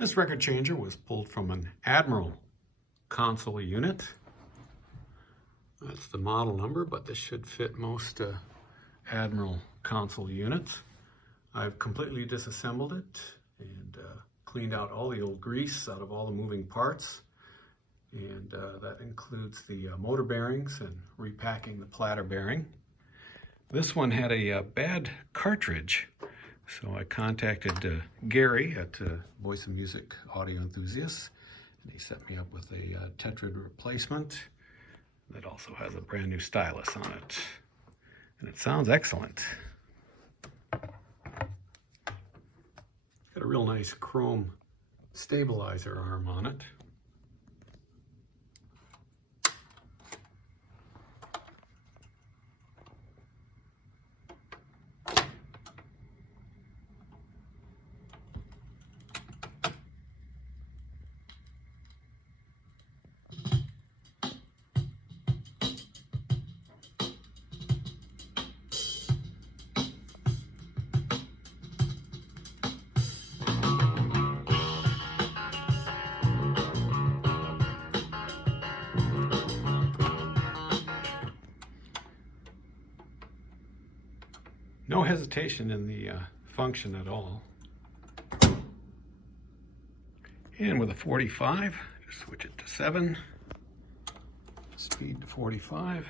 This record changer was pulled from an Admiral console unit. That's the model number, but this should fit most Admiral console units. I've completely disassembled it and cleaned out all the old grease out of all the moving parts. And that includes the motor bearings and repacking the platter bearing. This one had a bad cartridge. So I contacted Gary at Voice of Music Audio Enthusiasts, and he set me up with a Tetrad replacement that also has a brand new stylus on it. And it sounds excellent. It's got a real nice chrome stabilizer arm on it. No hesitation in the function at all. And with a 45, just switch it to 7, speed to 45.